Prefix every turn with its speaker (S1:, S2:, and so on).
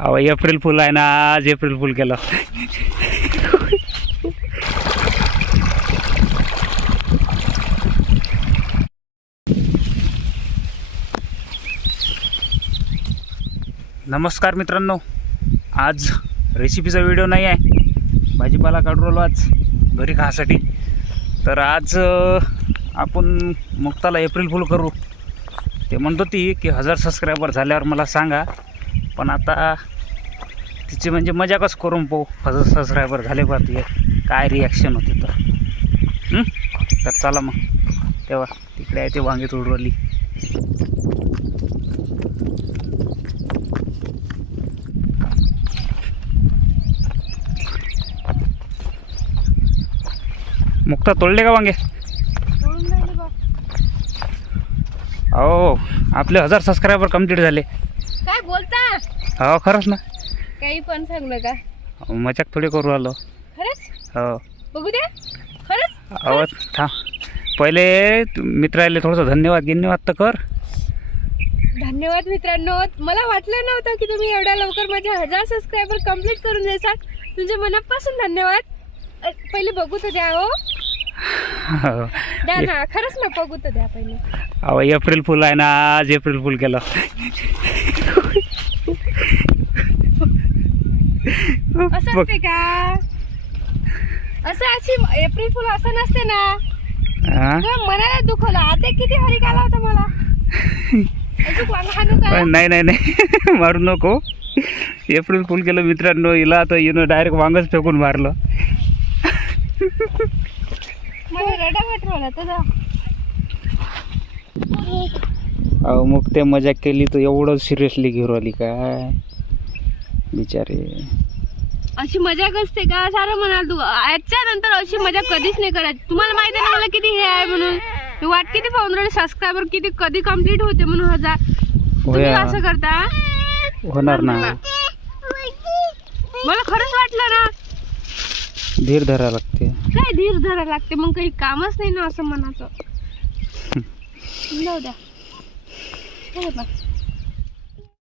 S1: अहो April fool आहे ना आज एप्रिल फुल केलं. नमस्कार मित्रांनो. आज रेसिपीचा व्हिडिओ नाही आहे. भाजीपाला काढून राहिलो आज घरी खासाठी तर आज आपण मुक्ताला एप्रिल फुल करू. ते म्हणत होती की हजार सबस्क्रायबर झाल्यावर मला सांगा पण आता तिची म्हणजे मजाकच करून पाहू. हजार सबस्क्रायबर झाले बा काय रिॲक्शन होते तर? तर चला मग. तेव्हा तिकडे आहे ते वांगे तोडवली मुक्ता तोडले का वांगे?
S2: सोडून राहिले बा.
S1: हो. आपले हजार सबस्क्रायबर कंप्लीट झाले.
S2: काय बोलता
S1: हो खरंच ना.
S2: काही पण सांगू नका.
S1: अहो, मजाक थोडी करू आलो
S2: खरंच?
S1: हो.
S2: बघू द्या. खरंच?
S1: अहो थांब पहिले मित्राले थोडंसं धन्यवाद गिन्यवाद तर कर.
S2: धन्यवाद मित्रांनो. मला वाटलं नव्हतं की तुम्ही एवढ्या लवकर माझे हजार सबस्क्रायबर कंप्लीट करून द्याल तुमच्या मनापासून धन्यवाद. पहिले बघू तर द्या हो
S1: हो.
S2: द्या ना खरंच ना बघू तर द्या पहिले.
S1: अहो एप्रिल फुल आहे ना आज एप्रिल फुल केलं.
S2: असं. असते का? असं अशी एप्रिल फुल असं नसते ना.
S1: हा?
S2: तुझ्या मनाला दुखवलं. आता किती हरी आला होता मला. अजून वांग हाणू का?
S1: पण नाही नाही नाही. मारू नको. एप्रिल फुल केलं मित्रांनो हिला तर येणं डायरेक्ट वांगच फेकून मारलं
S2: मला रडा वाटवला तुझा
S1: अहो मग ते मजा केली तर एवढं सिरियसली घेऊन आली काय? बिचारे.
S2: अशी मजाक असते का? सारं म्हणाल तू. याच्या नंतर अशी मजा कधीच नाही करायची तुम्हाला माहिती आहे ना मला किती हे आहे म्हणून? मी वाट किती पाहून राहिले सबस्क्रायबर किती कधी कंप्लीट होते म्हणून हजार. तुम्ही
S1: होया.
S2: असं करता?
S1: होणार ना
S2: मला खरंच वाटलं ना
S1: धीर धरा लागते.
S2: काय धीर धरा लागते? मग काही कामच नाही ना असं मनाचं. जाऊ द्या.